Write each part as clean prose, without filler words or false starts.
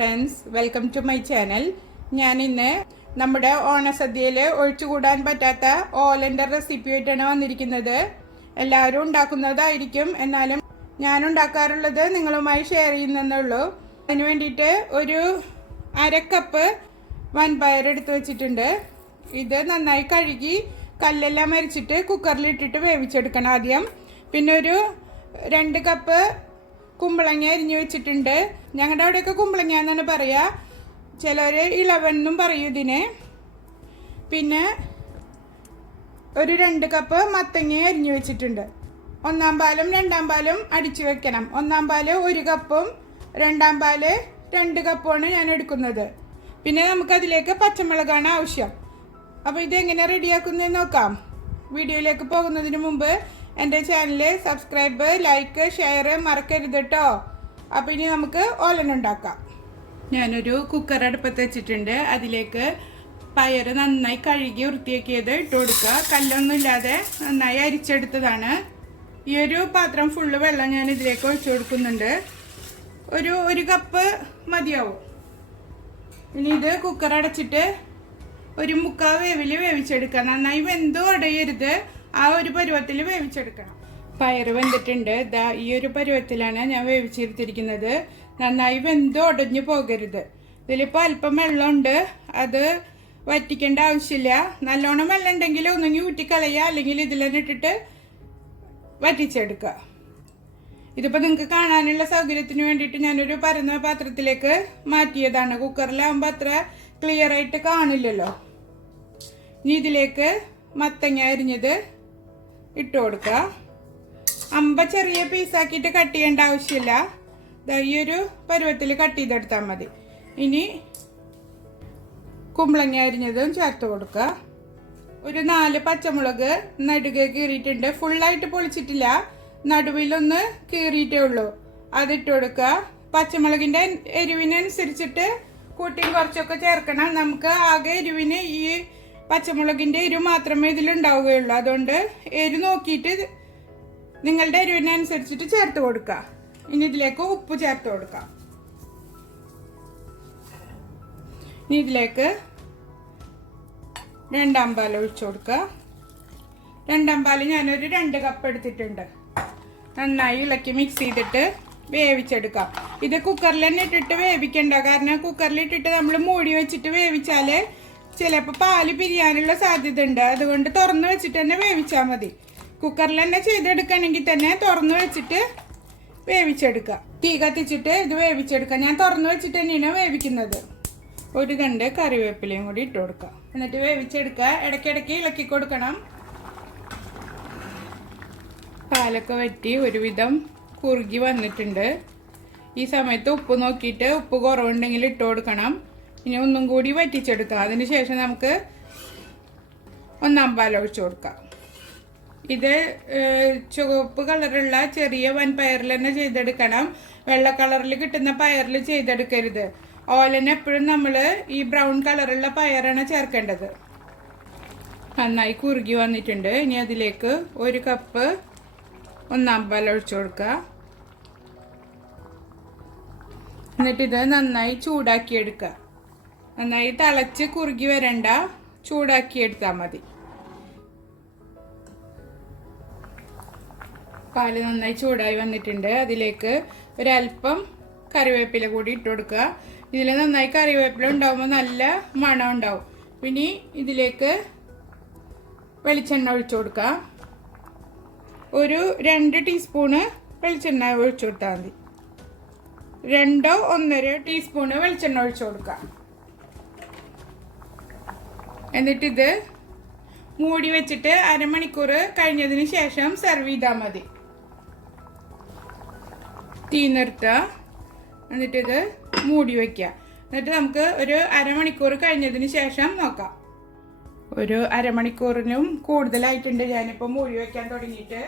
Friends, welcome to my channel. ഞാൻ ഇന്ന് നമ്മുടെ ഓണസദ്യയിൽ ഒഴിച്ചുകൂടാൻ പറ്റാത്ത ഓലൻ്റെ റെസിപ്പി ആയിട്ടാണ് വന്നിരിക്കുന്നത്. എല്ലാവരും ഉണ്ടാക്കുന്നതായിരിക്കും, എന്നാലും ഞാൻ ഉണ്ടാക്കാറുള്ളത് നിങ്ങളുമായി ഷെയർ ചെയ്യുന്നേ. അതിന് വേണ്ടിയിട്ട് ഒരു അരക്കപ്പ് വൻപയർ എടുത്ത് വെച്ചിട്ടുണ്ട്. ഇത് നന്നായി കഴുകി കല്ലെല്ലാം അരിച്ചിട്ട് കുക്കറിലിട്ടിട്ട് വേവിച്ചെടുക്കണം ആദ്യം. പിന്നെ ഒരു 2 കപ്പ് കുമ്പളങ്ങ അരിഞ്ഞു വെച്ചിട്ടുണ്ട്. ഞങ്ങളുടെ അവിടെയൊക്കെ കുമ്പളങ്ങ എന്നാണ് പറയുക, ചിലർ ഇളവെന്നും പറയും ഇതിന്. പിന്നെ ഒരു 2 കപ്പ് മത്തങ്ങ അരിഞ്ഞു വെച്ചിട്ടുണ്ട്. 1-ാം പാലും 2-ാം പാലും അടിച്ചു വെക്കണം. 1-ാം പാല് 1 കപ്പും 2-ാം പാല് 2 കപ്പുമാണ് ഞാൻ എടുക്കുന്നത്. പിന്നെ നമുക്കതിലേക്ക് പച്ചമുളകാണ് ആവശ്യം. അപ്പോൾ ഇതെങ്ങനെ റെഡിയാക്കുന്നതെന്ന് നോക്കാം. വീഡിയോയിലേക്ക് പോകുന്നതിന് മുമ്പ് എൻ്റെ ചാനൽ സബ്സ്ക്രൈബ്, ലൈക്ക്, ഷെയർ മറക്കരുത് കേട്ടോ. അപ്പോൾ ഇനി നമുക്ക് ഓലൻ ഉണ്ടാക്കാം. ഞാനൊരു കുക്കർ അടുപ്പത്ത് വെച്ചിട്ടുണ്ട്. അതിലേക്ക് പയർ നന്നായി കഴുകി വൃത്തിയാക്കിയത് ഇട്ട് കൊടുക്കുക. കല്ലൊന്നും ഇല്ലാതെ നന്നായി അരിച്ചെടുത്തതാണ്. ഈ ഒരു പാത്രം ഫുള്ള് വെള്ളം ഞാൻ ഇതിലേക്ക് ഒഴിച്ചു കൊടുക്കുന്നുണ്ട്. ഒരു കപ്പ് മതിയാവും. ഇനി ഇത് കുക്കർ അടച്ചിട്ട് ഒരു 3/4 വേവിൽ വേവിച്ചെടുക്കുക. നന്നായി വെന്തോ അടയരുത്, ആ ഒരു പരുവത്തിൽ വേവിച്ചെടുക്കണം. പയർ വെന്തിട്ടുണ്ട്. ഈ ഒരു പരുവത്തിലാണ് ഞാൻ വേവിച്ചെടുത്തിരിക്കുന്നത്. നന്നായി വെന്തോ ഉടഞ്ഞു പോകരുത്. ഇതിലിപ്പോൾ അല്പം വെള്ളമുണ്ട്, അത് വറ്റിക്കേണ്ട ആവശ്യമില്ല. നല്ലോണം വെള്ളം ഉണ്ടെങ്കിൽ ഒന്നെങ്കിൽ ഊറ്റിക്കളയുക, അല്ലെങ്കിൽ ഇതിലെന്നെ ഇട്ടിട്ട് വറ്റിച്ചെടുക്കുക. ഇതിപ്പോൾ നിങ്ങൾക്ക് കാണാനുള്ള സൗകര്യത്തിന് വേണ്ടിയിട്ട് ഞാനൊരു പരന്ന പാത്രത്തിലേക്ക് മാറ്റിയതാണ്. കുക്കറിലാകുമ്പോൾ അത്ര ക്ലിയർ ആയിട്ട് കാണില്ലല്ലോ. ഇനി ഇതിലേക്ക് മത്തങ്ങ അരിഞ്ഞത് ഇട്ട് കൊടുക്കുക. ചെറിയ പീസാക്കിയിട്ട് കട്ട് ചെയ്യേണ്ട ആവശ്യമില്ല. ഈ ഒരു പരുവത്തിൽ കട്ട് ചെയ്തെടുത്താൽ മതി. ഇനി കുമ്പളങ്ങ അരിഞ്ഞതും ചേർത്ത് കൊടുക്കുക. ഒരു 4 പച്ചമുളക് നടുകെ കീറിയിട്ടുണ്ട്. ഫുള്ളായിട്ട് പൊളിച്ചിട്ടില്ല, നടുവിലൊന്ന് കീറിയിട്ടേ ഉള്ളൂ. അതിട്ട് കൊടുക്കുക. പച്ചമുളകിൻ്റെ എരിവിനനുസരിച്ചിട്ട് കൂട്ടിയും കുറച്ചൊക്കെ ചേർക്കണം. നമുക്ക് ആകെ എരിവിന് ഈ പച്ചമുളകിൻ്റെ എരിവ് മാത്രമേ ഇതിലുണ്ടാവുകയുള്ളൂ. അതുകൊണ്ട് എരിവ് നോക്കിയിട്ട് നിങ്ങളുടെ എരിവിനനുസരിച്ചിട്ട് ചേർത്ത് കൊടുക്കുക. ഇനി ഇതിലേക്ക് ഉപ്പ് ചേർത്ത് കൊടുക്കാം. ഇനി ഇതിലേക്ക് 2-ാം പാൽ ഒഴിച്ചു കൊടുക്കുക. 2-ാം പാൽ ഞാനൊരു 2 കപ്പ് എടുത്തിട്ടുണ്ട്. നന്നായി ഇളക്കി മിക്സ് ചെയ്തിട്ട് വേവിച്ചെടുക്കാം. ഇത് കുക്കറിൽ തന്നെ ഇട്ടിട്ട് വേവിക്കണ്ട, കാരണം കുക്കറിലിട്ടിട്ട് നമ്മൾ മൂടി വെച്ചിട്ട് വേവിച്ചാൽ ചിലപ്പോൾ പാല് പിരിയാനുള്ള സാധ്യത ഉണ്ട്. അതുകൊണ്ട് തുറന്ന് വെച്ചിട്ട് തന്നെ വേവിച്ചാൽ മതി. കുക്കറിൽ തന്നെ ചെയ്തെടുക്കണമെങ്കിൽ തന്നെ തുറന്ന് വെച്ചിട്ട് വേവിച്ചെടുക്കുക. തീ കത്തിച്ചിട്ട് ഇത് വേവിച്ചെടുക്കുക. ഞാൻ തുറന്ന് വെച്ചിട്ട് തന്നെയാണ് വേവിക്കുന്നത്. ഒരു 2 കറിവേപ്പിലയും കൂടി ഇട്ട് കൊടുക്കുക. എന്നിട്ട് വേവിച്ചെടുക്കുക. ഇടയ്ക്കിടയ്ക്ക് ഇളക്കി കൊടുക്കണം. പാലൊക്കെ വറ്റി ഒരുവിധം കുറുകി വന്നിട്ടുണ്ട്. ഈ സമയത്ത് ഉപ്പ് നോക്കിയിട്ട് ഉപ്പ് കുറവുണ്ടെങ്കിൽ ഇട്ട് കൊടുക്കണം. ഇനി ഒന്നും കൂടി വറ്റിച്ചെടുക്കുക. അതിന് ശേഷം നമുക്ക് 1-ാം പാൽ ഒഴിച്ചു കൊടുക്കാം. ഇത് ചുവപ്പ് കളറുള്ള ചെറിയ വൻപയറിൽ തന്നെ ചെയ്തെടുക്കണം. വെള്ള കളറിൽ കിട്ടുന്ന പയറിൽ ചെയ്തെടുക്കരുത്. ഓലൻ എപ്പോഴും നമ്മൾ ഈ ബ്രൗൺ കളറുള്ള പയറാണ് ചേർക്കേണ്ടത്. നന്നായി കുറുകി വന്നിട്ടുണ്ട്. ഇനി അതിലേക്ക് 1 കപ്പ് 1-ാം പാൽ ഒഴിച്ചു കൊടുക്കുക. എന്നിട്ടിത് നന്നായി ചൂടാക്കിയെടുക്കുക. നന്നായി തിളച്ച് കുറുകി വരണ്ട, ചൂടാക്കിയെടുത്താൽ മതി. പാല് നന്നായി ചൂടായി വന്നിട്ടുണ്ട്. അതിലേക്ക് ഒരല്പം കറിവേപ്പില കൂടി ഇട്ട് കൊടുക്കുക. ഇതിൽ നന്നായി കറിവേപ്പില ഉണ്ടാകുമ്പോൾ നല്ല മണം ഉണ്ടാവും. പിന്നെ ഇതിലേക്ക് വെളിച്ചെണ്ണ ഒഴിച്ചു കൊടുക്കുക. ഒരു 2 ടീസ്പൂണ് വെളിച്ചെണ്ണ ഒഴിച്ചു കൊടുത്താൽ മതി. 2 1/2 ടീസ്പൂണ് വെളിച്ചെണ്ണ ഒഴിച്ചു കൊടുക്കുക. എന്നിട്ടിത് മൂടി വെച്ചിട്ട് അരമണിക്കൂർ കഴിഞ്ഞതിന് ശേഷം സെർവ് ചെയ്താൽ മതി. തീ നിർത്തുക. എന്നിട്ടിത് മൂടി വയ്ക്കുക. എന്നിട്ട് നമുക്ക് ഒരു അരമണിക്കൂർ കഴിഞ്ഞതിന് ശേഷം നോക്കാം. ഒരു അരമണിക്കൂറിനും കൂടുതലായിട്ടുണ്ട് ഞാനിപ്പോൾ മൂടി വയ്ക്കാൻ തുടങ്ങിയിട്ട്.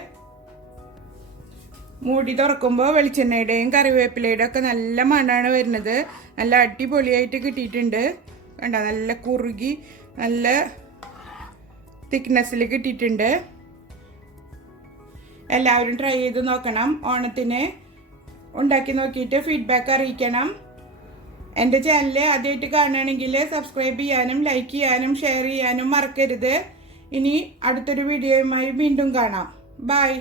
മൂടി തുറക്കുമ്പോൾ വെളിച്ചെണ്ണയുടെയും കറിവേപ്പിലയുടെയും ഒക്കെ നല്ല മണമാണ് വരുന്നത്. നല്ല അടിപൊളിയായിട്ട് കിട്ടിയിട്ടുണ്ട്. കണ്ടോ, നല്ല കുറുകി നല്ല തിക്നെസ്സിൽ കിട്ടിയിട്ടുണ്ട്. എല്ലാവരും ട്രൈ ചെയ്ത് നോക്കണം. ഓണത്തിന് ഉണ്ടാക്കി നോക്കിയിട്ട് ഫീഡ്ബാക്ക് അറിയിക്കണം. എൻ്റെ ചാനൽ ആദ്യമായിട്ട് കാണുകയാണെങ്കിൽ സബ്സ്ക്രൈബ് ചെയ്യാനും ലൈക്ക് ചെയ്യാനും ഷെയർ ചെയ്യാനും മറക്കരുത്. ഇനി അടുത്തൊരു വീഡിയോയുമായി വീണ്ടും കാണാം. ബൈ.